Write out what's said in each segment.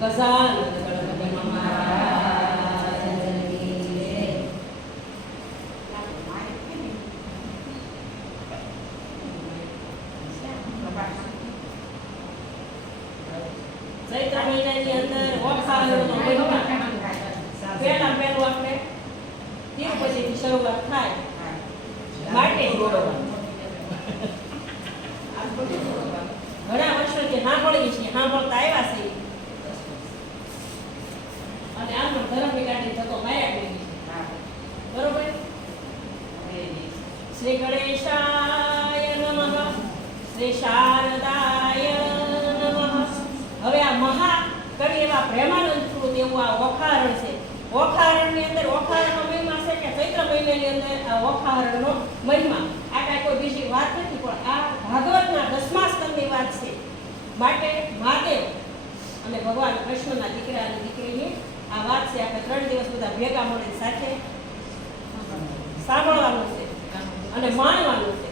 ગજાનન ગણપતિ મહારાજની જય. ચૈત્ર મહિનાની અંદર ઓખારણનો મહિમા પહેલા પહેલું આપણે તિરુપતિથી શરૂઆત થાય માટે ઘણા વર્ષોથી સાંભળીએ છીએ, સાંભળતા આવ્યા છીએ અને આમ પણ ધર્મ વિકાટી થતો માયા કરી છે. બરોબર. શ્રી ગણેશાય નમઃ, શ્રી શારદાય નમઃ. હવે આ મહાકવિ એવા પ્રેમાનંદ કૃત એવું આ ઓખારણ છે. ઓખારણની અંદર ઓખારણનો મહિમા છે કે ચૈત્ર મહિનાની અંદર આ ઓખારણનો મહિમા. આ કાંઈ કોઈ બીજી વાત નથી, પણ આ ભાગવતના 10મા સ્કંદની વાત છે. માટે મહાદેવ અને ભગવાન કૃષ્ણના દીકરા અને દીકરીની આ વાત છે. આપણે 3 દિવસ બધા ભેગા મળીને સાથે સાંભળવાનું છે અને માણવાનું છે.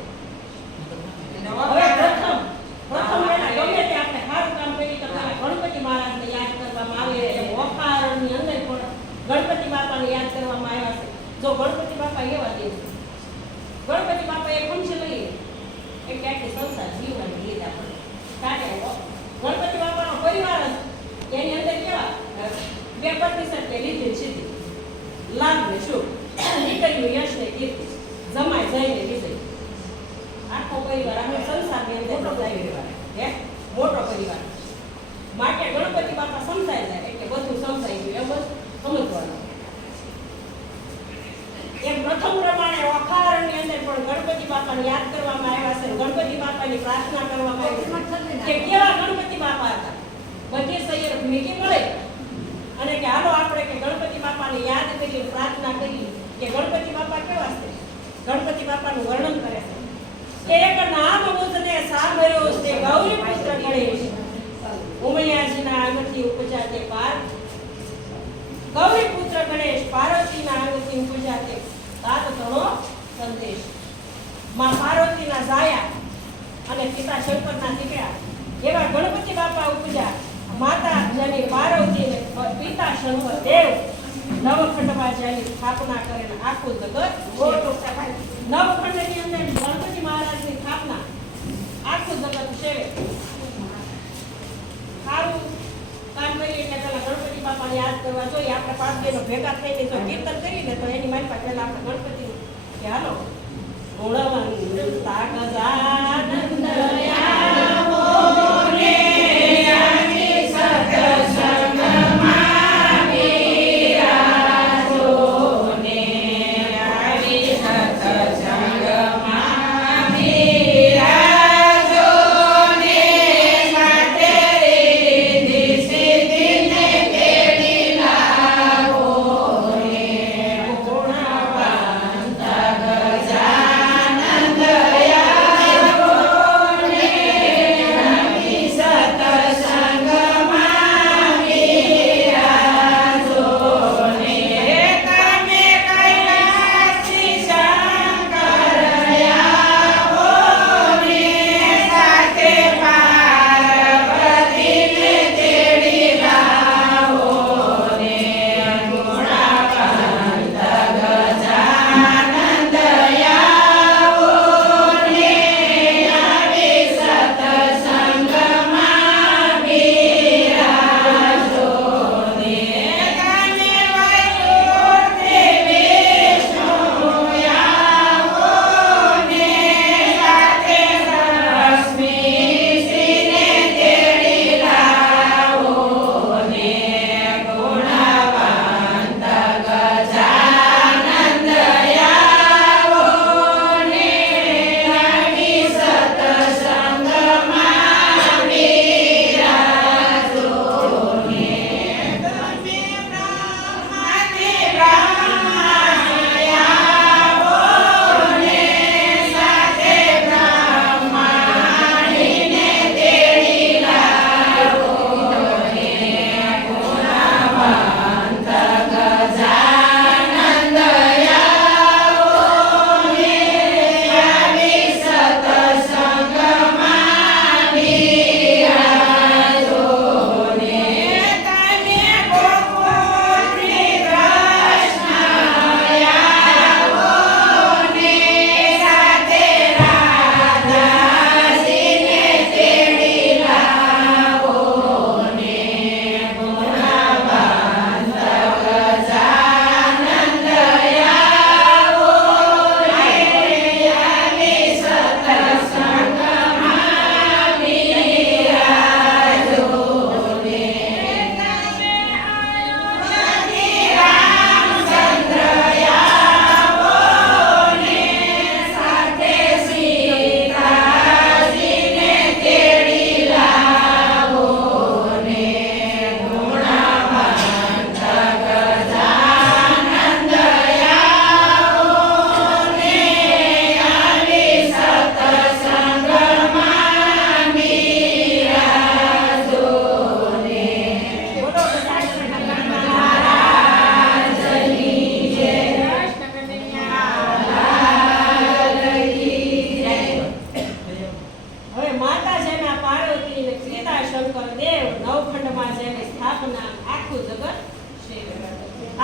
હવે પ્રથમ એના ગમે તે આપણે સારું કામ કરી તો ગણપતિ મહારાજને યાદ કરવામાં આવે. ઓખારણની અંદર પણ ગણપતિ બાપાને યાદ કરવામાં આવ્યા છે. જો ગણપતિ બાપા એવા દે છે, ગણપતિ બાપા એક અંશ લઈએ એટલે આખી સંસાર જીવવાની રીત આપણે કાઢે. ગણપતિ બાપાનો પરિવાર એની અંદર કેવા 2% લીધી સીધી લાભ ને શુભ, દીકરીનું યશ ને કીર્તિ, જમાય જઈને વિજય, આખો પરિવાર આપણે સંસારની અંદર મોટો પરિવાર. માટે ગણપતિ બાપા સમજાય જાય એટલે બધું સમજાઈ ગયું એમ સમજવાનું. એમ પ્રથમ પ્રમાણે ઓખારણની અંદર પણ ગણપતિ બાપાને યાદ કરવામાં આવ્યા છે. ગણપતિ બાપાની પ્રાર્થના કરવામાં આવી કે કેવા ગણપતિ બાપા હતા. બધી સૈયર ભેગી મળે અને કે હાલો આપણે કે ગણપતિ બાપાને યાદ કરી પ્રાર્થના કરી કે ગણપતિ બાપા કેવા છે. ગણપતિ બાપાનું વર્ણન કરે છે કે એક નામ મુજને સાંભળ્યો છે ગૌરી પુત્ર ગણેશ, ઉમૈયાજીના આગળથી ઉપજાતે પાર, ગૌરી પુત્ર ગણેશ પાર્વતીના આગળથી ઉપજાતે તાત તણો સંદેશ. માં પાર્વતીના જાયા અને પિતા શંકરના દીકરા એવા ગણપતિ બાપા ઉપજા. માતા જેની પાર્વતી ને પિતા શંકર દેવ નવખંડમાં જેની સ્થાપના કરીને આખું જગત નવખંડની અંદર ગણપતિ મહારાજની સ્થાપના આખું જગત છે. સારું કામ કરીએ એટલે પેલા ગણપતિ બાપાને યાદ કરવા જોઈએ. આપણે 5 બહેનો ભેગા થઈને જો કીર્તન કરીને તો એની મારી પહેલા આપણે ગણપતિ કે હાલો ગુણવંતા ગજાનંદ ગજાનંદ નવખંડમાં જેની સ્થાપના આખું જગત સેવે.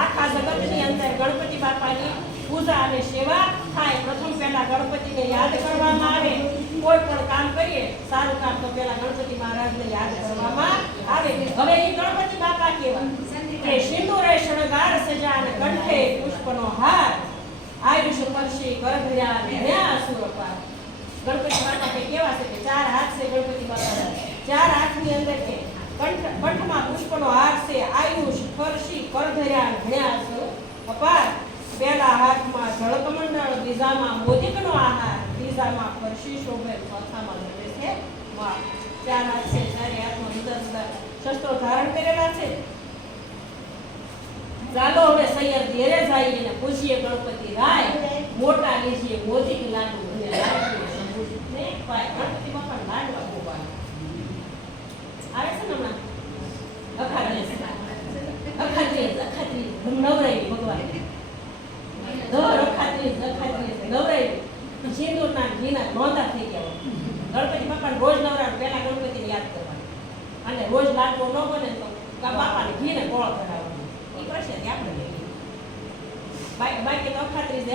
આખા જગતની અંદર ગણપતિ બાપાની પૂજા અને સેવા થાય. પ્રથમ પહેલા ગણપતિને યાદ કરવામાં આવે. કોઈ પણ કામ કરીએ સારું કામ તો પહેલા ગણપતિ મહારાજને યાદ કરવામાં આવે. હવે એ ગણપતિ બાપા કેવા કે સિંદૂરે શણગાર સજા અને કંઠે પુષ્પનો હાર, આયુષ પરશી કરધર્યા ધર્યા અસુર પાર. ગણપતિ બાપા કે કેવા છે કે 4 હાથ છે ગણપતિ બાપા. 4 હાથની અંદર છે કંઠમાં પુષ્પનો હાર છે, આયુષ પરશી કરધર્યા ધર્યા અસુર અપાર. પહેલા હાથમાં જળકમંડળ, બીજામાં મોદિકનો આહાર, ત્રીજામાં પરશી શોભે, ચોથામાં ધરે છે માળ. 4 હાથ છે, 4 હાથમાં જુદા જુદા શસ્ત્રો ધારણ કરેલા છે. ચાલો હવે સૈયર ઘેરે જઈએ ને પૂછીએ ગણપતિ રાય, મોટા લીજીએ મોદિક લાડુ અને લાડુ ને પાય. ગણપતિ બાપા લાડવા બહુ આવે છે ને હમણાં અખાત્રી નવરાઈ ભગવાન નવરાઈ સિંદૂરના ઘીના નોંધા થઈ ગયા. ગણપતિ બાપાને રોજ નવરાવ પહેલા ગણપતિને યાદ કરવાનું અને રોજ લાડવો ન બને તો બાપાને ઘીને કોળ કરાવવાનું. એ પ્રસાદ આપણે લઈએ. બાકી તો અખાત્રી છે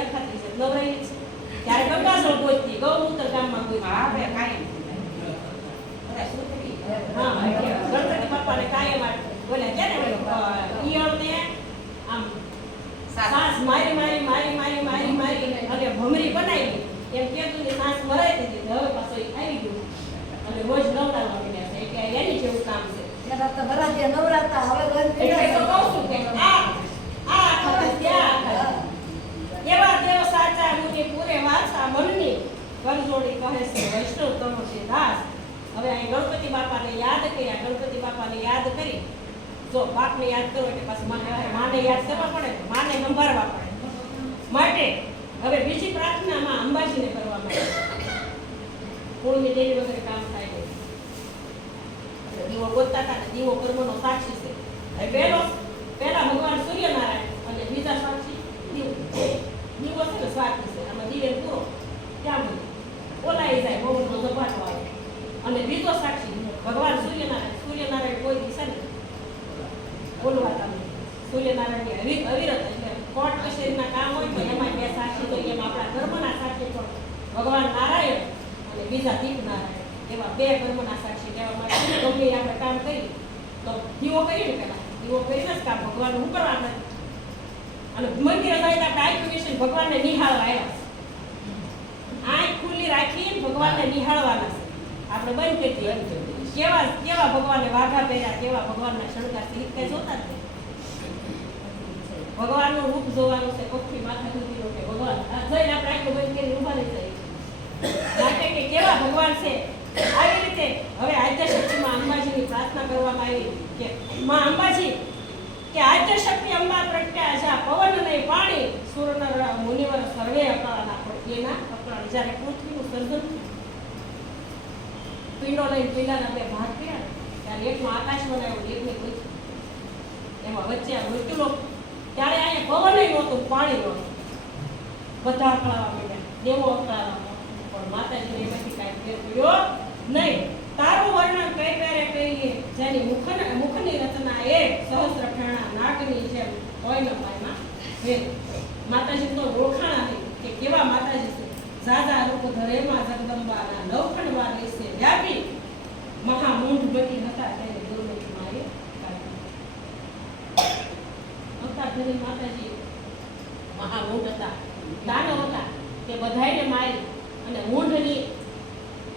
નવરાઈ છે. ત્યારે ગંગાજળ ગોતતી ગૌમૂત્ર ગામમાં ગોતતી. હા ગણપતિ બાપાને કાયમ બોલ્યા ક્યારે ઈયળને આમ સાસ મારી અને ભમરી બનાવી એમ કેતુની સાસ મરાઈ દીધી. હવે પાછો આવી ગયું અને રોજ નવડાવવા માંડ્યા છે કે એની જેવું કામ છે. નવરાતા હવે એટલે તો કહું છું કે એવા દેવ સાચા મુનિ પૂરે વાસા મનની કરજોડી કહે છે વૈષ્ણવ તનો છે દાસ. હવે અહીં ગણપતિ બાપાને યાદ કર્યા. ગણપતિ બાપાને યાદ કરી જો બાપને યાદ કરો એટલે પાછું માને યાદ કરવા પડે, માને સંભાળવા પડે. માટે હવે બીજી પ્રાર્થનામાં અંબાજીને કરવામાં આવે. કુળની દેવી વગેરે કામ થાય નહીં. દીવો ગોતતા હતા ને દીવો કર્મનો સાક્ષી છે. હવે પહેલા ભગવાન સૂર્યનારાયણ અને બીજા સાક્ષી દીવો છે ને સાક્ષી છે. આમાં દીવે પૂરો ક્યાં બધું ઓલાઈ જાય બહુ ઝપાટો આવે. અને બીજો સાક્ષી ભગવાન સૂર્યનારાયણ કોઈ દિશા નહીં બોલવાતા નહીં. સૂર્યનારાયણની અવિરત એટલે કોર્ટ કચેરીના કામ હોય તો એમાં 2 સાક્ષી તો એમ આપણા ધર્મના સાક્ષી પણ ભગવાન નારાયણ અને બીજા દીપ નારાયણ એવા 2 ધર્મના સાક્ષી લેવા માટે ગમે આપણે કામ કરીએ તો દીવો કરીએ પેલા દીવો કરીને જ કામ ભગવાનનું હું કરવા આપણે. અને મંદિરે જાય તો આપણે આંખ વિશે ભગવાનને નિહાળવા આવ્યા છે. આંખ ખુલ્લી રાખીને ભગવાનને નિહાળવાના છે. આપણે બંધ કરી કેવા ભગવાને વાઘા પહેર્યા, કેવા ભગવાનના શણગાર છે કઈ જોતા જ નહીં. ભગવાનનું રૂપ જોવાનું છે. પક્ષી માથા સુધીનો કે ભગવાન જઈને આપણે આંખો બંધ કરીને ઉભા રહી જાય માટે કે કેવા ભગવાન છે. આવી રીતે હવે આદ્યશક્તિમાં અંબાજીની પ્રાર્થના કરવામાં આવી કે માં અંબાજી કે આદ્યશક્તિ અંબા પ્રગટ્યા છે પવન નહીં પાણી સૂર્યનર મુનિવર સર્વે અકળાના એના અકળાણ. જ્યારે પૃથ્વીનું સર્જન પિંડો લઈને પિંડાના 2 ભાગ કર્યા ત્યારે એકમાં આકાશ બનાવ્યું, એકને પૃથ્વી. એમાં વચ્ચે આ મૃત્યુલોક. ત્યારે અહીંયા પવન નહોતું, પાણી નહોતું. બધા અકળાવા માંડ્યા, દેવો અકળાવા. પણ માતાજીને એમાંથી કાંઈ ફેર પડ્યો નહીં. તારું વર્ણન કઈ પેરે કહીએ જેની મુખની રચના એક સહસ્ત્ર ફેણા નાગની જેમ હોય ન પાયમાં ભેદ. માતાજી તો ઓળખાણા થઈ કે કેવા માતાજી છે. સાદા રૂપ ધરેમાં જગદંબાના નવખંડમાં રહેશે વ્યાપી મહામૂંઢ બટી હતા તેને દુર્મતી મારે અવતારધરી માતાજી મહામૂંઢ હતા, દાનવ હતા. તે બધાયને મારી અને મૂંઢની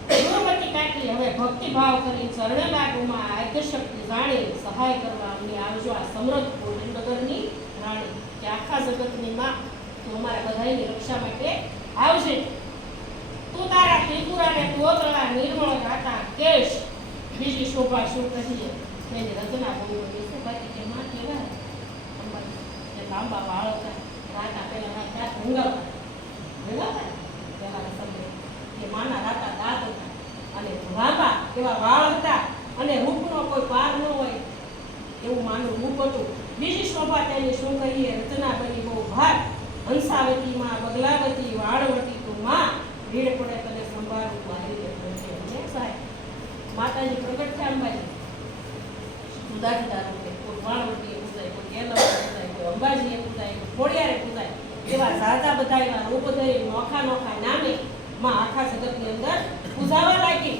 દુર્મતી કાઢી. હવે ભક્તિભાવ કરી ચરણે લાગુમાં આદ્યશક્તિ જાણી સહાય કરવા અમને આવજો આ સમૃદ્ધ નગરની રાણી. કે આખા જગતની માં તું અમારા બધાયની રક્ષા માટે આવશે. તું તારા ત્રિપુરાને કોતરા નિર્મળ રાતા કેશ બીજી શોભા શું કહીએ તેની રચના બહુ છે. બાકી કે માં કેવા અંબાજી લાંબા વાળ હતા. રાતા પેલા દાંત ભંગાવતા પહેલાના સમય કે માના રાતા દાંત હતા અને લાંબા એવા વાળ હતા અને રૂપનો કોઈ પાર ન હોય એવું માનું રૂપ હતું. બીજી શોભા તેની શું કહીએ રચના બની બહુ ભાર. હંસાવતીમાં બગલાવતી વાળવતી તું માં ભીડ પડે તને સંભાળું મારી સાહેબ. માતાજી પ્રગટ થયા અંબાજી જુદા જુદા રૂપે કોઈ વાણવટીએ પૂજાય, કોઈ કેલમમાં પૂજાય, કોઈ અંબાજીએ પૂજાય, કોઈ ખોડિયારે પૂજાય, એવા ઝાઝા બધા એવા રૂપ ધરી નોખા નોખા નામે માં આખા જગતની અંદર પૂજાવા લાગી.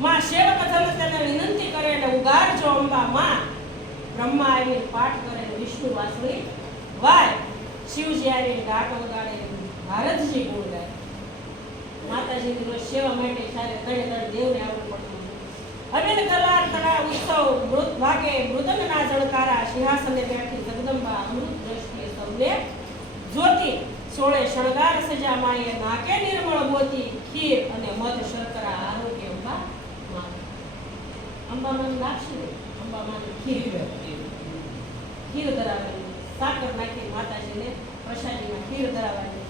માં સેવક ધન તેને વિનંતી કરે એટલે ઉગારજો અંબા માં. બ્રહ્મા આવીને પાઠ કરે, વિષ્ણુ વાસળી વાય, શિવજી આવીને ગાટ વગાડે, ભારતજી ગુણ ગાય. માતાજીની રોજ સેવા માટે સારે તળે તળે દેવને આવવું પડતું. અબેન કલાર તળા ઉત્સવ મૃત ભાગે મૃદંગના જળકારા, સિંહાસને બેઠી જગદંબા અમૃત દ્રષ્ટિએ સૌને જ્યોતિ. સોળે શણગાર સજા માએ, નાકે નિર્મળ મોતી, ખીર અને મધ શર્કરા આરોગ્ય અંબા માં. અંબા માં લાગશે ને, અંબા માં ખીર ધરાવવાની, સાકર નાખી માતાજીને પ્રસાદીમાં ખીર ધરાવવાની.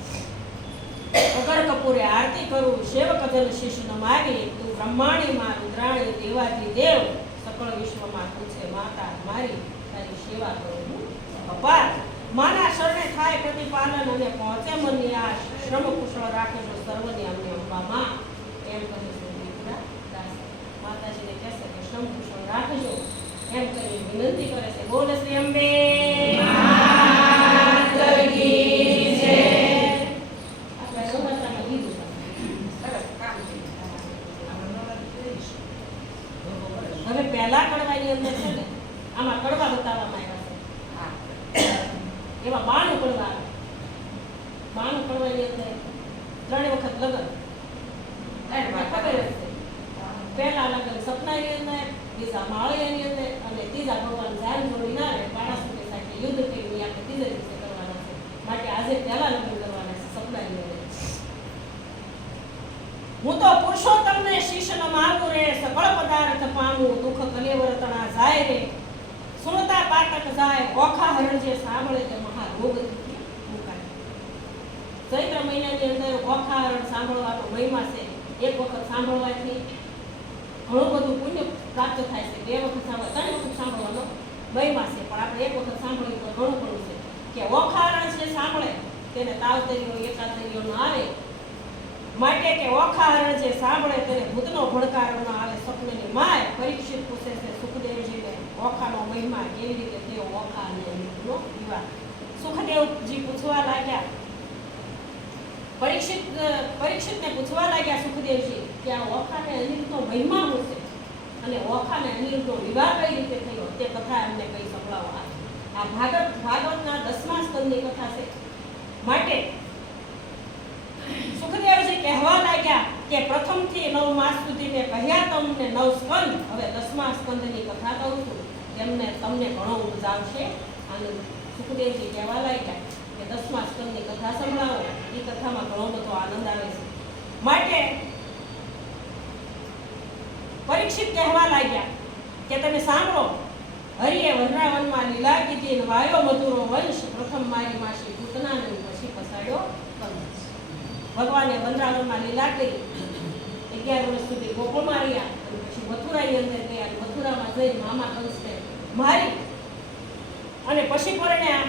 અગર કપૂરે આરતી કરું, સેવક જન શીશ નમાવી, તું બ્રહ્માણી માં રુદ્રાણી દેવાદી દેવ, સકળ વિશ્વમાં તું છે માતા મારી, તારી સેવા કરું હું અપાર. માના શરણે થાય પ્રતિપાલન અને પહોંચે મનની આશ, શ્રમ કુશળ રાખજો સર્વની અમને અંબામાં. એમ કહે છે ત્રિપુરા દાસ. માતાજીને કહેશે કે શ્રમ કુશળ રાખજો એમ કરી વિનંતી કરે છે. બોલ શ્રી અંબે માત કી જય. આપણે નવરાત્રામાં કીધું સરસ કામ છે. હવે પહેલા કડવાની અંદર છે ને, આમાં કડવા બતાવવામાં આવ્યા છે. એવા 92 કડવા આવે. 92 કડવાની અંદર 3 વખત લગ્ન. ખબર જ છે. પહેલા લગ્ન સપનાની અંદર, બીજા માળિયાની અંદર અને ત્રીજા ભગવાન ધ્યાન જોડી ના રહે પાડાસુની સાથે યુદ્ધ કરી આપણે ત્રીજા દિવસે કરવાના છે. માટે આજે પહેલા લગ્ન કરવાના છે સપનાની અંદર. હું તો પુરુષોત્તમને શીશ નમાવું રે, સકળ પદાર્થ પામું, દુઃખ કલેવર તણા જાય રે. સુણતા પાતક જાય, ઓખા હરણ જે સાંભળે તે મહારોગ મુકાય. ચૈત્ર મહિનાની અંદર ઓખા હરણ સાંભળવાનો મહિમા છે. એક વખત સાંભળવાથી ઘણું બધું પુણ્ય પ્રાપ્ત થાય છે. 2 વખત સાંભળવા, 3 વખત સાંભળવાનો મહિમા છે. પણ આપણે એક વખત સાંભળીએ તો ઘણું ઘણું છે કે ઓખા હરણ જે સાંભળે તેને તાવતરીઓ એકાતરીઓ ન આવે. માટે કે ઓખા હરણ જે સાંભળે તેને ભૂતનો ભડકારો ન આવે. સપનેની માય પરીક્ષિત પૂછે છે સુખદેવજીને ઓખાનો મહિમા કેવી રીતે થયો, ઓખા અને અનિરુદ્ધનો વિવાહ. સુખદેવજી પૂછવા લાગ્યા, પરીક્ષિતને પૂછવા લાગ્યા સુખદેવજી કે આ ઓખા અને અનિરુદ્ધનો મહિમા શું છે અને ઓખા અને અનિરુદ્ધનો વિવાહ કઈ રીતે થયો તે કથા એમને કઈ સંભળાવો. આ ભાગવતના 10મા સ્કંદની કથા છે. માટે સુખદેવજી કહેવા લાગ્યા કે પ્રથમથી 9 માસ સુધી મેં કહ્યા તમને 9 સ્કંદ, હવે 10મા સ્કંદની કથા કહું છું, તમને ઘણો ઉપજાવશે આનંદ. સુખદેવજી કહેવા લાગ્યા કે 10મા સ્કંદની કથા સંભળાવો. એ કથામાં ઘણો બધો આનંદ આવે છે. માટે પરીક્ષિત કહેવા લાગ્યા કે તમે સાંભળો, હરિએ વનરાવનમાં લીલા કીધી, વાયો મધુરો વંશ, પ્રથમ મારી માસી પૂતનાને પછી પસાડ્યો કંસ. ભગવાને વનરાવનમાં લીલા કરી, 11 વર્ષ સુધી ગોકુળમાં રહ્યા અને પછી મથુરાની અંદર ગયા. મથુરામાં જઈ મામા કંસને મારી અને પછી પરણ્યા.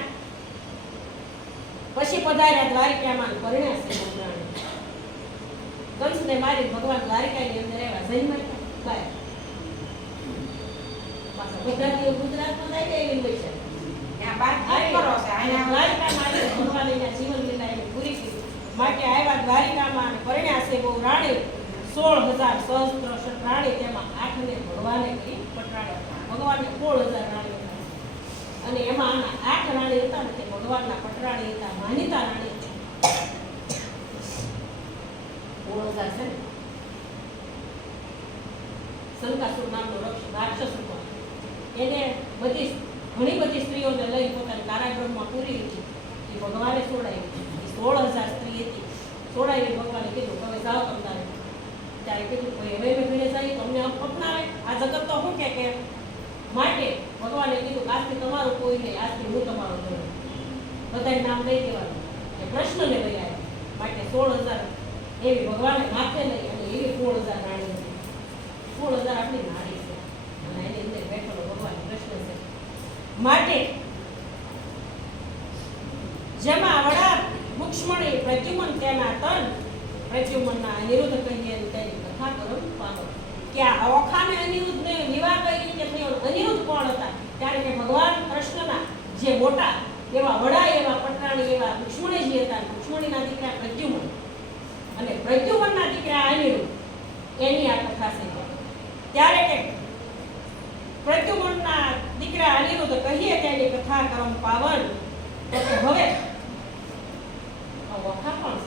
પછી પધાર્યા દ્વારિકામાં, પરણ્યા છે મંત્રાણી. કંસને મારી ભગવાન દ્વારિકાની અંદર આવ્યા, જઈ માર્યા બાય. પાછા બધાની ગુજરાતમાં જાય એવી હોય છે. દ્વારિકામાં ભગવાન એના જીવન લીલા એને પૂરી કરી. માટે આવ્યા દ્વારિકામાં, પરણ્યા છે બહુ રાણી. 16,000 સહસ્ત્ર રાણી, તેમાં 8 ને ભગવાને કરી પટરાડ્યા. ભગવાનને 16,000 રાણી હતા અને એમાં આના 8 રાણી હતા ને તે ભગવાનના પટરાણી હતા, માનીતા રાણી હતા. 16,000 છે. શંકાસુર નામનો રાક્ષસ હતો. એને ઘણી બધી સ્ત્રીઓને લઈ પોતાના કારાગૃહમાં પૂરી હતી. એ ભગવાને છોડાવી. 16,000 સ્ત્રી હતી. છોડાવી ભગવાને કીધું હવે જાઓ તમારે. ત્યારે કીધું ભાઈ હવે મેં ભીડે જાય તમને અપનાવે. આ જગત તો શું કે માટે ભગવાને કીધું આજથી તમારું કોઈ નહીં, આજથી હું તમારું જોડું. બધાય નામ લઈ દેવાનું. કૃષ્ણને લઈ આવ્યા. માટે 16,000 એવી ભગવાને માથે લઈ અને એવી 16,000 રાણી હતી. 16,000 આપણી નારી છે અને એની અંદર બેઠેલો ભગવાન કૃષ્ણ છે. માટે જેમાં વડા મુક્ષ્મણી પ્રદ્યુમન તેના તન, પ્રદ્યુમનના અનિરુદ્ધ કહીએ તેની કથા કરો પાલો. કે આ ઓખાને અનિરુદ્ધને વિવાહ કઈ રીતે થયો, અનિરુદ્ધ કોણ હતા, ત્યારે કે ભગવાન કૃષ્ણના જે મોટા એવા વડા એવા પટરાણી એવા લક્ષ્મણજી હતા. લક્ષ્મણીના દીકરા પ્રદ્યુમન અને પ્રદ્યુમનના દીકરા અનિરુદ્ધ, એની આ કથા છે. ત્યારે કે પ્રદ્યુમનના દીકરા અનિરુદ્ધ કહીએ તેની કથા કરમ પાવન, તો કે હવે ઓખા કોણ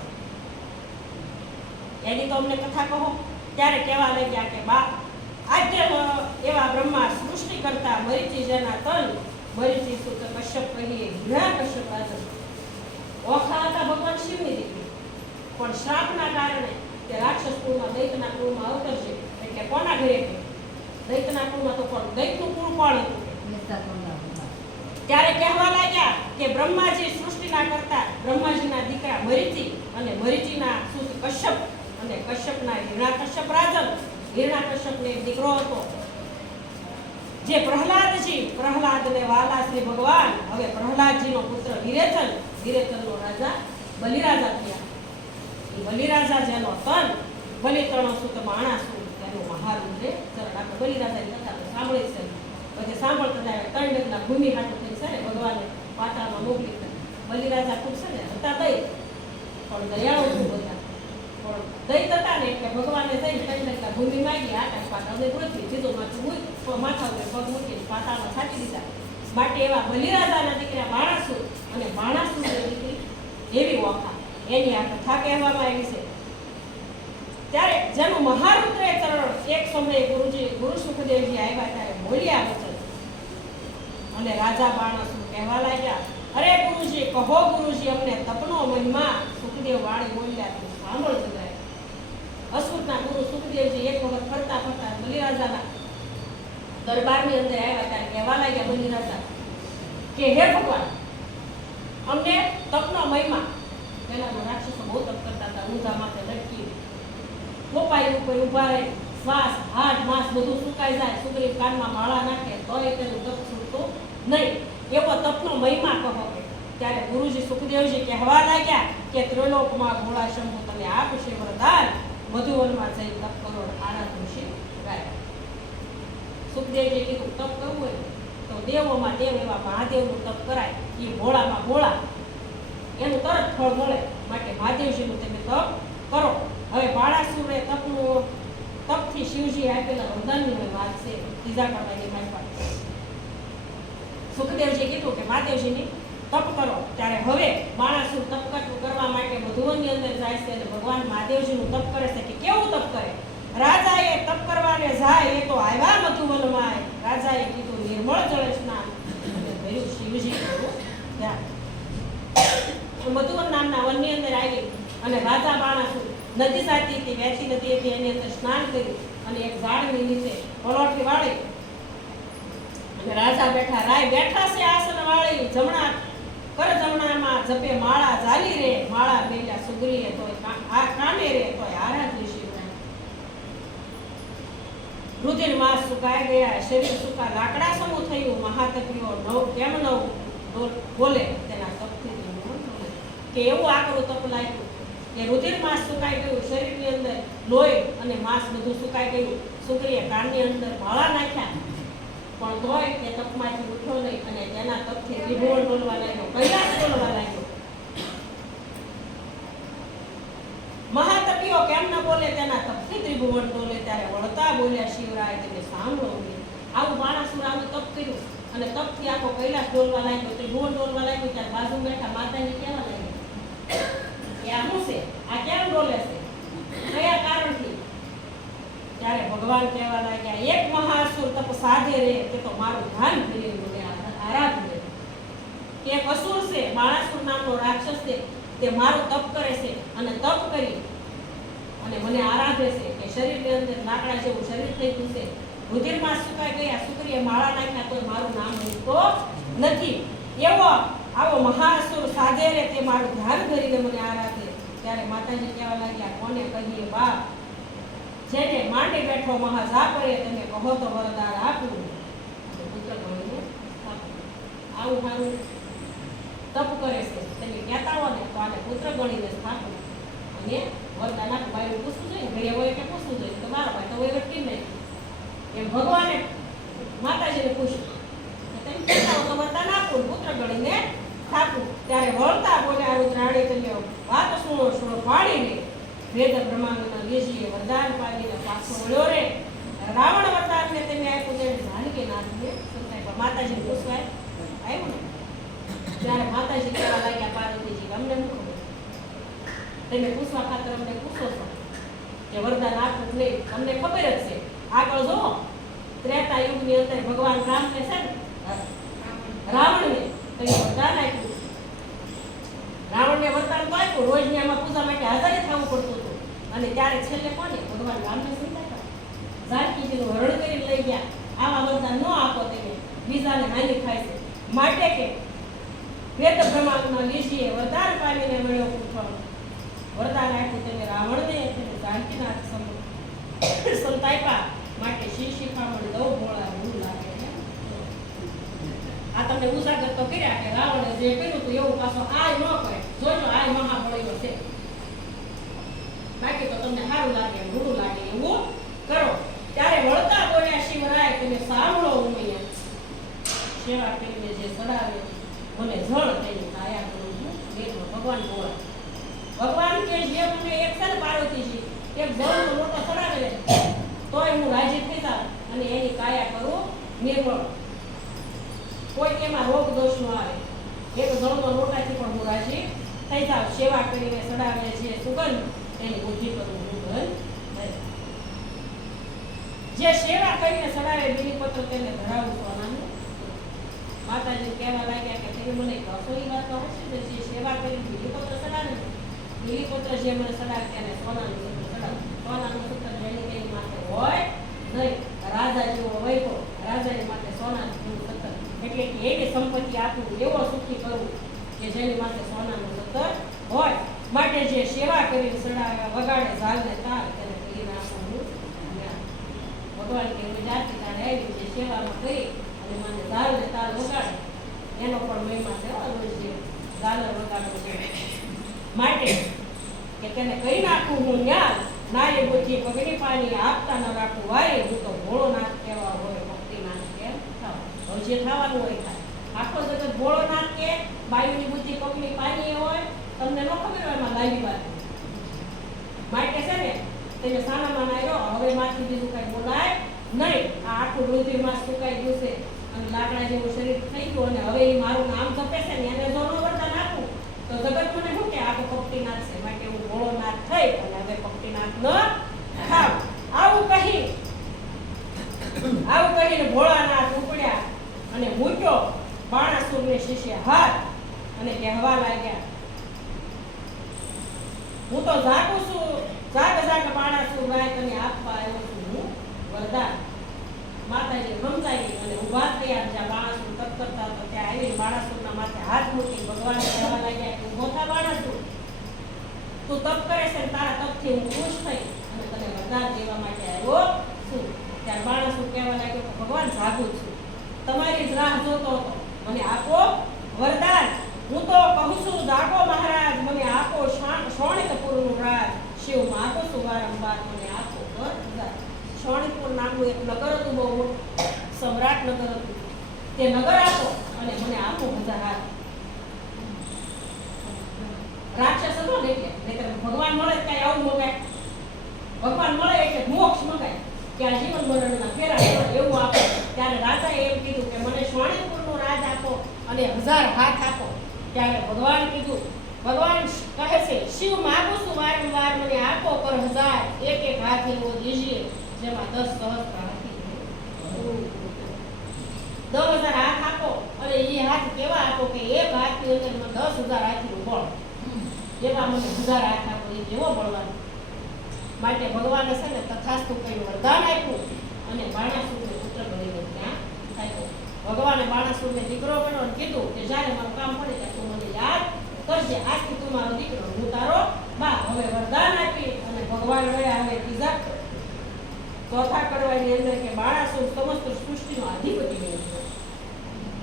છે એની તો અમને કથા કહો. ત્યારે કહેવા લાગ્યા કે બા આદ્ય એવા બ્રહ્મા સૃષ્ટિ કરતા મરીચી જેના તન, મરીચી સુત કશ્યપ કહીએ હિરા કશ્યપ રાજા. ઓખા હતા ભગવાન શિવની દીકરી, પણ શ્રાપના કારણે તે રાક્ષસ કુળમાં દૈત્યના કુળમાં અવતરશે. એટલે કોના ઘરે ગઈ? દૈત્યના કુળમાં. તો પણ દૈત્યનું કુળ કોણ હતું? ત્યારે કહેવા લાગ્યા કે બ્રહ્માજી સૃષ્ટિના કરતા બ્રહ્માજીના દીકરા મરીચી અને મરીચીના સુત કશ્યપ અને કશ્યપના હિરણ્યકશ્યપ રાજન. હિરણ્યકશ્યપને એક દીકરો હતો જે પ્રહલાદજી, પ્રહલાદને વાલા શ્રી ભગવાન. હવે પ્રહલાદજીનો પુત્ર વિરેચન, વિરેચનનો રાજા બલિરાજા થયા. એ બલિરાજા જેનો તન બલિતણો સુત માણાસુર, તેનો મહારુદ્રે ચરણ. આપણે બલિરાજાની કથા સાંભળી છે, પછી સાંભળતા જાય. 3 ડગલા ભૂમિ હાટું થઈ છે ને ભગવાને પાતાળમાં મોકલી. બલિરાજા ખૂબ છે ને હતા દઈ, પણ દયાળુ ખૂબ હતા. પણ દઈ હતા ને એટલે ભગવાને જઈને 3 ડગલા ભૂમિ માંગી, આકાશ પાતાળને પૃથ્વી સીધો માથા ઉપર પગ મૂકીને પાતાળમાં છાંટી દીધા. માટે એવા બલિરાજાના દીકરા બાણાસુર અને બાણાસુરની દીકરી એવી ઓખા, એની આ કથા કહેવામાં આવી છે. ત્યારે જેનું મહારુદ્રે ચરણ એક સમયે ગુરુ સુખદેવજી આવ્યા ત્યારે બોલ્યા વચન, અને રાજા બાણાસુર કહેવા લાગ્યા, અરે ગુરુજી કહો ગુરુજી અમને તપનો મહિમા. સુખદેવ વાણી બોલ્યા, તું સાંભળ જગાય. અસુરના ગુરુ સુખદેવજી એક વખત ફરતા ફરતા બલિરાજાના દરબારની અંદર આવ્યા ત્યારે કહેવા લાગ્યા બલિરાજા કે હે ભગવાન, અમને તપનો મહિમા. પહેલાનો રાક્ષસો બહુ તપ કરતા હતા, ઊંધા માથે લટકી પોપાઈ ઉપર ઉભા રહે, શ્વાસ હાથ માંસ બધું સુકાઈ જાય, સુગ્રીવ કાનમાં માળા નાખે તોય તેનું તપ છૂટતું નહીં. એવો તપનો મહિમા કહો. ત્યારે ગુરુજી સુખદેવજી કહેવા લાગ્યા કે ત્રિલોકમાં ભોળા શંભુ તને આપશે વરદાન, મધુવનમાં જઈ તપ કરો આરાધન શિવ ગાય. સુખદેવજી કીધું તપ કરવું હોય તો દેવોમાં દેવ એવા મહાદેવનું તપ કરાય, એ ભોળામાં ભોળા, એનું તરત ફળ મળે. માટે મહાદેવજીનું તમે તપ કરો. હવે બાણાસુરે તપથી શિવજી આપેલા વરદાનની વાત છે. ત્રીજા કળાની મારી સુખદેવજી કીધું કે મહાદેવજીની તપ કરો. ત્યારે હવે બાણાસુર તપ કરવા માટે મધુવનની અંદર જાય છે અને ભગવાન મહાદેવજીનું તપ કરે છે. કે કેવું તપ કરે? રાજાએ તપ કરવાને જાય એ તો આવ્યા મધુવનમાં. રાજાએ કીધું નિર્મળ જળે સ્નાન અને ભર્યું શિવજી કરું ધ્યાન. મધુવન નામના વનની અંદર આવી અને રાજા બાણાસુર નદી જાતી હતી, વહેતી નદી હતી, એની અંદર સ્નાન કર્યું અને એક ઝાડની નીચે પલોઠી વાળી અને રાજા બેઠા. રાય બેઠા છે આસન વાળી, જમણા કર જમણામાં જપે માળા ચાલી રે, માળા મેલ્યા સુગરીએ તોય આ કાને રે, તોય આરાધ્ય શિવરાય. રુધિર માસ સુકાઈ ગયા, શરીર સુકા લાકડા સમૂહ થયું. મહાતપીઓ કેમ નવ બોલે તેના તપથી કે એવું આકરું તપ લાગ્યું કે રુધિર માસ સુકાઈ ગયું, શરીરની અંદર લોહી અને માંસ બધું સુકાઈ ગયું. સુગ્રીએ કાનની અંદર માળા નાખ્યા, પણ તોય તે તપમાંથી ઉઠ્યો નહીં અને તેના તપથી ત્રિભુવન ડોલવા લાગ્યો, કૈલાસ ડોલવા લાગ્યો. મહાતપીઓ કેમ ન બોલે તેના તપથી ત્રિભુવન ડોલે. ત્યારે વળતા બોલ્યા શિવરાય, તેને સાંભળો. આવું બાણાસુર આવું તપ કર્યું અને તપથી આખો કૈલાસ ડોલવા લાગ્યો, ત્રિભુવન ડોલવા લાગ્યો. ત્યારે બાજુ બેઠા માતાજી કહેવા લાગ્યા કે આ શું છે, આ કેમ ડોલે છે, કયા કારણથી? ત્યારે ભગવાન કહેવા લાગ્યા, એક મહાસુર તપ સાધે રે, તે તો મારું ધ્યાન ફેરી મને આરાધે. એક અસુર છે, બાણાસુર નામનો રાક્ષસ છે, તે મારું તપ કરે છે અને તપ કરી અને મને આરાધે છે. કે શરીરની અંદર લાકડા જેવું શરીર થઈ ગયું છે, રુધિરમાં સુકાઈ ગયા, સુગ્રીએ માળા નાખ્યા તો મારું નામ મૂકતો નથી. એવો આવો મહાસુર સાધે રે, તે મારું ધ્યાન ધરીને મને આરાધે. ત્યારે માતાજી કહેવા લાગ્યા, કોને કહીએ બાપ, જેને માંડી બેઠો મહાજા કરે, તમે કહો તો વરદાન આપું. પુત્ર ગણીને આવું મારું તપ કરે છે, તમે કહેતા હો ને તો આને પુત્ર ગણીને સ્થાપું અને વરદાન આપું. ભાઈ પૂછવું જોઈએ, ઘરે હોય કે પૂછવું જોઈએ, તો મારા ભાઈ તો હોય વટકી નહીં. ભગવાને માતાજીને પૂછ્યું કે તમે પોતાનો તો વરદાન આપો પુત્ર ગણીને થાકું. ત્યારે વળતા બોલ્યા રુદ્રાણી તમે વાત સુણો પાડીને વેદ બ્રહ્માંડના દેશીએ વરદાન પાડીને પાછો વળ્યો રે. રાવણ વરદાનને તમે આપ્યું તેને જાનકી નાથને સંતાઈ માતાજીને પૂછવા આવ્યું ને ત્યારે માતાજી કહેવા લાગ્યા પાર્વતીજી અમને શું ખબર, તમે પૂછવા ખાતર અમને પૂછો છો કે વરદાન આપવું જ નહીં, તમને ખબર જ છે. આગળ જો ત્રેતા યુગની અંદર ભગવાન રામને છે ને રાવણને તમે વરદાન આપ્યું. રાવણને વરદાન તો આપ્યું, રોજની આમાં પૂજા માટે હાજર થવું પડતું હતું. અને ત્યારે છેલ્લે કોને ભગવાન રામને સંતાડ્યા, જાનકીજીનું હરણ કરીને લઈ ગયા. આવા વરદાન ન આપો તમે, બીજાને હાનિ થાય છે. માટે કે વેદ બ્રહ્માંડના ઋષિએ વરદાન પામીને મળ્યો પુત્ર. વરદાન આપ્યું તેને રાવણને તેને જાનકીનાથ સંતાપ્યા. માટે શિખામણ દઉં ભોળા એવું લાગે. આ તમને ઉજાગર તો કર્યા કે રાવણે જે કર્યું હતું એવું પાછો આય ન કરે. જોજો આય મહાબળીઓ છે, બાકી તો તમને સારું લાગે રૂડું લાગે એવું કરો. ત્યારે વળતા બોલ્યા શિવરાય તમે સાંભળો ઉમૈયા, સેવા કરીને જે ચડાવે મને જળ તેની કાયા કરું છું. વેદમાં ભગવાન બોલા ભગવાન કે જે મને એક છે ને પાર્વતીજી એક જળનો લોટો ચડાવે તોય હું રાજી થઈ જાઉં અને એની કાયા કરું નિર્મળ. કોઈ એમાં રોગ દોષ ન આવે. એક જળનો લોટાથી પણ હું રાજી થઈ જાઉં. સેવા કરીને ચડાવે છે સુગંધ એની બુદ્ધિ કરું સુગંધ. જે સેવા કરીને ચડાવે બિલીપત્ર તેને ધરાવું સોનાનું. માતાજી કહેવા લાગ્યા કે તમે મને કહો એ વાત તો હશે ને, જે સેવા કરી બિલીપત્ર ચડાવે બિલીપત્ર જે મને ચડાવે તેને સોનાનું સૂત્ર ચડાવે. સોનાનું સૂત્ર જેની તેની માટે હોય નહીં. રાજા જેવો વૈભવ રાજાની માટે સોનાનું સૂત્ર એટલે કે એવી સંપત્તિ આપવું, એવો સુખી કરવું કે જેની માટે સોનાનું સૂત્ર હોય. માટે જે સેવા કરીને ચડાવે વગાડે ઝાલને તાલ તેને કરીને આપવાનું. ભગવાન કે જાતિ તારે આવી છે સેવામાં કરી અને મને ઝાલને તાલ વગાડે એનો પણ મહિમા છે. રોજ જે ઝાલર વગાડવું છે માટે કે તેને કહી નાખું હું જ્ઞાન નારી બુદ્ધિ પગડી પાણી આપતા ન રાખું વાય. હું તો ભોળો નાથ કહેવા હોય ભક્તિ નાથ કેમ થાવ. હવે જે થવાનું હોય થાય. આખો જગત ભોળો નાથ કે બાયુની બુદ્ધિ પગડી પાણી હોય તમને ન ખબર હોય એમાં લાવી વાત. માટે છે ને તમે સાનામાં આવ્યો હવે માંથી બીજું કઈ બોલાય નહીં. આ આખું રુધિરમાં સુકાઈ ગયું છે અને લાકડા જેવું શરીર થઈ ગયું અને હવે એ મારું નામ જપે છે ને એને જો ન વરદાન આપું તો જગત મને શું કે આ તો ભક્તિનાથ છે. માટે હું ભોળોનાથ થઈ અને હવે ભક્તિનાથ ન થાવ. આવું કહીને ભોળાનાથ ઉપડ્યા અને મૂક્યો બાણાસુરને શિષ્ય હાથ અને કહેવા લાગ્યા હું તો જાગું છું, જાગ બાણાસુર રાય તને આપવા આવ્યો છું હું વરદાન. માતાજી સમજાવી અને ઉભા થયા. જ્યાં બાણાસુર તપ કરતા હતા ત્યાં આવીને બાણાસુરના માથે હાથ મૂકી ભગવાન કહેવા લાગ્યા કે ઉભો થા બાણાસુર, તું તપ કરે છે તારા તપથી હું ખુશ થઈ અને તને વરદાન દેવા માટે આવ્યો છું. ત્યારે બાણાસુર કહેવા લાગ્યો કે ભગવાન જાગું છું, તમારી જ રાહ જોતો હતો, મને આપો વરદાન. હું તો કહું છું જાગો મહારાજ, મને આપો શોણિતપુરનું રાજ. શિવ માગો છું વારંવાર, મને આપો વરદાન. શોણિતપુર નામનું એક નગર હતું, બહુ સમ્રાટ નગર હતું. તે નગર આપો અને મને આપો બધા હાથ. રાક્ષસ હતો ને એટલે ભગવાન મળે કઈ આવું મગાય. ભગવાન મળે એટલે મોક્ષ મગાય કે આ જીવન મરણના ફેરા એવું આપો. ત્યારે રાજાએ એમ કીધું કે મને શોણિતપુરનું રાજ આપો અને 1000 હાથ આપો. ત્યારે ભગવાન કીધું, ભગવાન કહે છે શિવ માગું છું વારંવાર, મને આપો પર 1000 એક હાથ એવો દીજીએ જેમાં 10 સહસ્ત્ર હાથી 10,000 હાથ આપો અને એ હાથ કેવા આપો કે એક હાથની અંદર 10,000 હાથીનું બળ. જેમાં મને 1000 હાથ આપો એ કેવો બળવાનો. માટે ભગવાને છે ને તથાસ્તુ કહ્યું વરદાન આપ્યું અને બાણાસુરને પુત્ર બનીને ત્યાં આપ્યો. ભગવાને બાણાસુરને દીકરો બન્યો અને કીધું કે જ્યારે મારું કામ પડે ત્યારે તું મને યાદ કરજે. આજથી તું મારો દીકરો, હું તારો બાપ. હવે વરદાન આપી અને ભગવાન રહ્યા. હવે ત્રીજા ચોથા કડવાની અંદર કે બાણાસુર સમસ્ત સૃષ્ટિનો અધિપતિ બન્યો.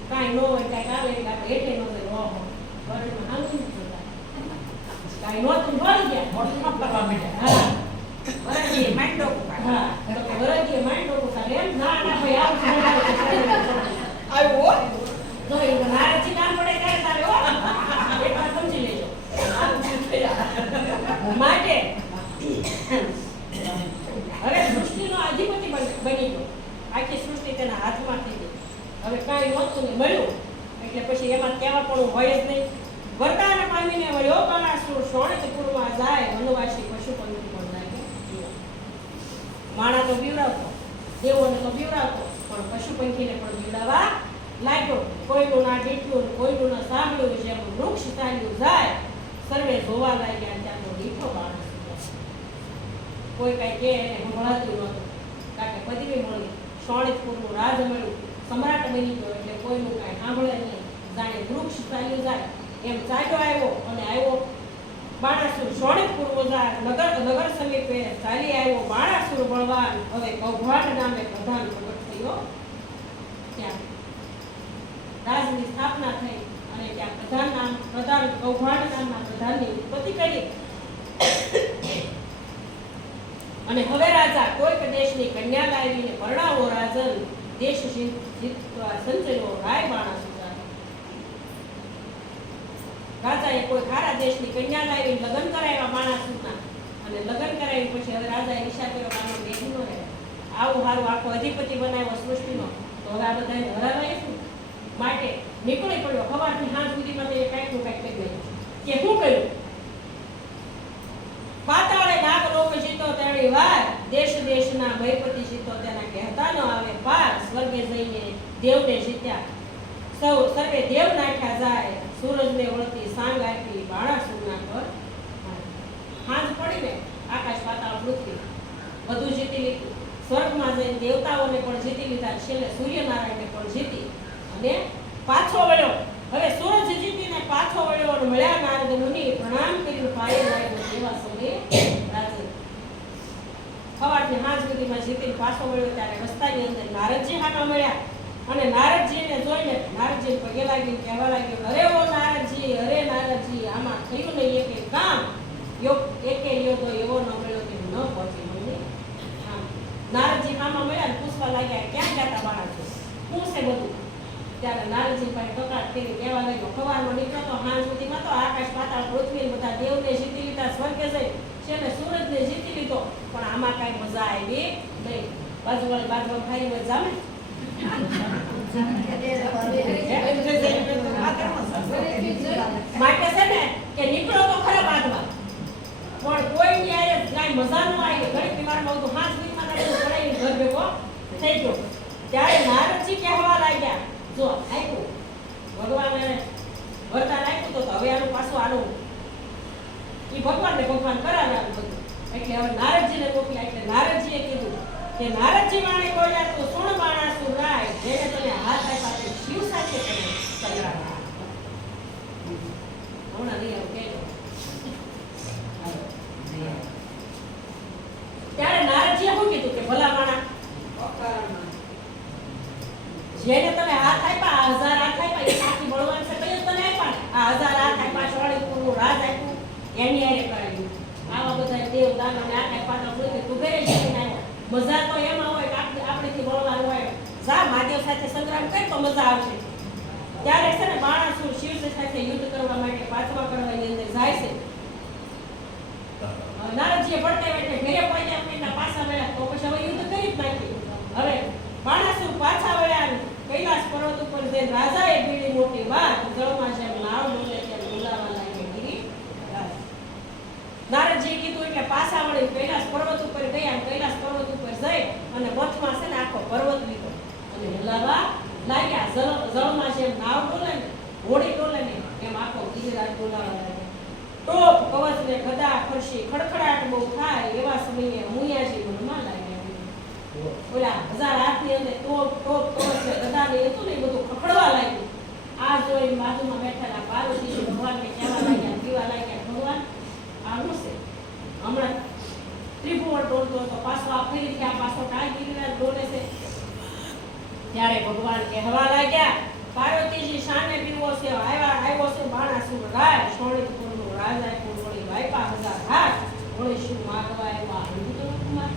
કાંઈ ન હોય કાંઈક આવે એટલે આપણે એટલે ન હોય ન હોય વર્ણમાં હાંગી જતા કાંઈ નહોતું ભળી ગયા કરવા માંડ્યા. હા વરદીએ માંડો હા વરદીએ માંડો એમ ના બની ગયો, આખી સૃષ્ટિ તેના હાથમાં થઈ ગઈ. હવે કાંઈ નહોતું ને મળ્યું એટલે પછી એમાં કહેવાપણું હોય જ નહીં. વરદાન પામીને વળ્યો બાણાસુર શોણિતપુરમાં જાય, વનવાસી પશુ પંખી પણ લાગે. માણા તો બીવડાવતો, દેવોને તો બીવડાવતો, પણ પશુ પંખીને પણ બીવડાવવા લાગ્યો. કોઈનું ના દીઠ્યું, કોઈનું ના સાંભળ્યું, જેમ વૃક્ષ ચાલ્યું જાય સર્વે જોવા લાગ્યા. ત્યાં તો દીઠો બાણાસુર, કોઈ કઈ કે એને સંભળાતું નહોતું, કારણ કે પદવી મળી, શોણિતપુરનું રાજ મળ્યું, સમ્રાટ બની ગયો એટલે કોઈનું કાંઈ સાંભળે નહીં. જાણે વૃક્ષ ચાલ્યું જાય એમ ચાલ્યો આવ્યો અને આવ્યો બાણાસુર શોણિતપુર નગર સમીપે ચાલી આવ્યો. બાણાસુર બળવાન હવે કૌભાંડ નામે પ્રધાન પ્રગટ થયો. ત્યાં રાજની સ્થાપના થઈ અને ત્યાં પ્રધાન કૌભાંડ નામના પ્રધાનની ઉત્પત્તિ કરી. અને હવે રાજા કોઈક દેશની કન્યા લાવીને પરણાવો, રાજન દેશ જીતવા સંચયો રાય બાણાસુર. રાજાએ કોઈ ખારા દેશની કન્યા લાવીને લગ્ન કરાવ્યા બાણાસુરના, અને લગ્ન કરાવી પછી હવે રાજાએ વિચાર કર્યો કે આનો બેન ન રહે, આવું સારું આખો અધિપતિ બનાવ્યો સૃષ્ટિનો, તો હવે આ બધાને હરાવાય શું? માટે નીકળી પડ્યો. સવારથી સાંજ સુધીમાં તે કાંઈક નું કાંઈક કરી ગયું કે શું કર્યું? પાતાળે નાગ લોક જીતો તેણી વાર, દેશ દેશના ભયપતિ જીતો તેના કહેતા ન આવે પાર. સ્વર્ગે જઈને દેવને જીત્યા, સર્વે દેવ નાખ્યા જાય. સૂરજને વળતી સાંગ આપી બાણાસુરના ઘર. સાંજ પડીને આકાશ પાતાળ પૃથ્વી બધું જીતી લીધું. સ્વર્ગમાં જઈને દેવતાઓને પણ જીતી લીધા, છેલ્લે સૂર્યનારાયણને પણ જીતી અને પાછો વળ્યો. હવે સૂરજ જીતીને પાછો વળ્યો અને મળ્યા નારદ મુનિ, પ્રણામ કર્યું પાયે લાગ્યો એવા સમયે રાજન. સવારથી સાંજ સુધીમાં જીતીને પાછો વળ્યો ત્યારે રસ્તાની અંદર નારદજી હામાં મળ્યા અને નારદજીને જોઈને નારદજી પગે લાગીને કહેવા લાગ્યો, અરે ઓ નારદજી, અરે નારદજી, આમાં થયું નહીં એકે કામ, એકે યોગો એવો ન મળ્યો કે ન પહોંચી મને. નારદજી આમાં મળ્યા ને પૂછવા લાગ્યા, ક્યાં જતા બાળા છો, શું છે બધું? ત્યારે નારદજી પાસે કકાટ કરી કહેવા લાગ્યો, સવારમાં નીકળ્યો તો સાંજ સુધીમાં તો આકાશ પાતાળ પૃથ્વી બધા દેવને જીતી લીધા, સ્વર્ગે જઈ છેલ્લે સૂરજને જીતી લીધો, પણ આમાં કાંઈ મજા આવી નહીં. બાજુવાળી બાજુમાં ખાઈ મજા આવે માટે છે ને કે નીકળો તો ખરા બાદમાં, પણ કોઈ ન્યાય કાંઈ મજા ન આવી. ઘણી બીમારમાં હતું, હાથ વીકમાં પડાવીને ઘર ભેગો થઈ ગયો. ત્યારે નારદજી કહેવા લાગ્યા, જો આપ્યું ભગવાને વરદાન આપ્યું તો હવે આનું પાછું આનું એ ભગવાનને ભગવાન કરાવ્યા બધું. એટલે હવે નારદજીને મોકલ્યા. એટલે નારદજીએ કીધું કે નારદજી વાણે બોલ્યા, તું સુણ બાણાસુર રાય, જેને તને હાથ આપ્યા તે શિવ સાથે તને સંગ્રામ. હમણાં નહીં આવું કહેજો. ત્યારે નારદજીએ શું કીધું કે ભલા માણા, જેને તને હાથ આપ્યા, 1000 હાથ આપ્યા, એ સાચી બળવાન છે કઈ તને આપ્યા ને, આ 1000 હાથ આપ્યા, શોણિતપુરનું રાજ આપ્યું, એની હારે કરાવ્યું. આવા બધા દેવ દાનવ ને હાથ આપ્યા તો તું ઘરે જઈને આવ્યો. મજા તો એમાં હોય કે આપણેથી બળવાન હોય, જા મહાદેવ સાથે સંગ્રામ કર તો મજા આવશે. ત્યારે છે ને બાણાસુર શિવ સાથે યુદ્ધ કરવા માટે પાછવા કરવાની અંદર જાય છે. નારદજીએ ભડકાવ્યા એટલે ઘરે પહોંચ્યા એમના પાછા વળ્યા, તો પછી હવે યુદ્ધ કરી જ નાખ્યું. હવે બાણાસુર પાછા વળ્યા, કૈલાસ પર્વત ઉપર જઈને રાજાએ બીડી મોટી વાત, જળમાં જેમ નાવ ડોલે તેમ ડોલાવા લાગે ગિરિરાજ. નારદજીએ કીધું એટલે પાછા વળી કૈલાસ પર્વત ઉપર ગયા. કૈલાસ પર્વત ઉપર જઈ અને પથમાં છે ને આખો પર્વત લીધો અને હલાવા લાગ્યા. જળમાં જેમ નાવ ડોલે ને, હોડી ડોલે ને, એમ આખો ગિરિરાજ ડોલાવા લાગ્યા. ટોપ કવચ ને ગદા ખડશી ખડખડાટ બહુ થાય એવા સમયે મુનિયાજી મનમાં લાગ્યા. ઓલા 1000 હાથની અંદર ટોપ કવચ ને ગદા ને હતું ને બધું ખખડવા લાગ્યું. આ જોઈને બાજુમાં બેઠેલા પાર્વતીજી ભગવાનને કહેવા લાગ્યા, પીવા લાગ્યા, ભગવાન આ શું છે? હમણાં ત્રિભુવન ડોલતો હતો, પાછો આ ફરી ગયા, પાછો કાંઈ ગિરિરાજ ડોલે છે. ત્યારે ભગવાન કહેવા લાગ્યા, પાર્વતીજી શાને પીવો છે? આવ્યો છે બાણાસુર રાય, શોણિતપુરનું રાજ આપ્યું, વળી વાયપા 1000 હાથ, વળી શું માગવા આવ્યા હિન્દુકુમાર?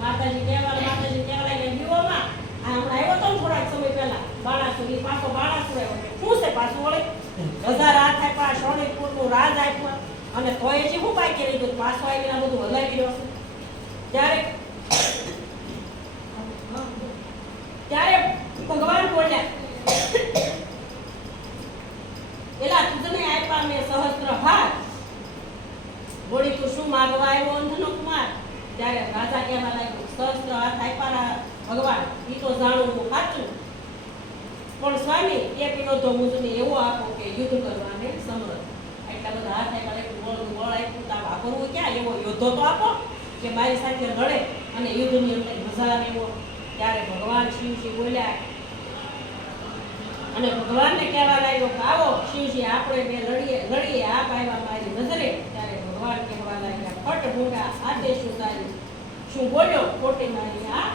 માતાજી કહેવા લાગ્યા, દીવોમાં આ હમણાં આવ્યો તો થોડાક સમય પહેલા બાણાસુર, એ પાછો બાણાસુર આવ્યો. શું છે પાછું? વળી 1000 હાથ આપ્યા, શોણિતપુરનું રાજ આપ્યું, અને તોય જે હું બાકી રહી ગયું, પાછો આવીને બધું હલાવી રહ્યો છે. ત્યારે જાણું હું સાચું. પણ સ્વામી એક વિનોદો મુજને એવો આપો કે યુદ્ધ કરવાને સમર્થ. એટલા બધા હાથ આપ્યા, એટલું બળ આપ્યું, તો આ વાપરવું ક્યાં? એવો યોદ્ધો તો આપો કે મારી સાથે લડે અને યુદ્ધની અંદર મજા આવે એવો. ત્યારે ભગવાન શિવજી બોલ્યા અને ભગવાનને કહેવા લાગ્યો કે આવો શિવજી આપણે બે લડીએ આપ આવ્યા મારી નજરે. ત્યારે ભગવાન કહેવા લાગ્યા ફટ ભૂંડા આદેશ ઉતારી શું બોલ્યો ખોટી મારી આ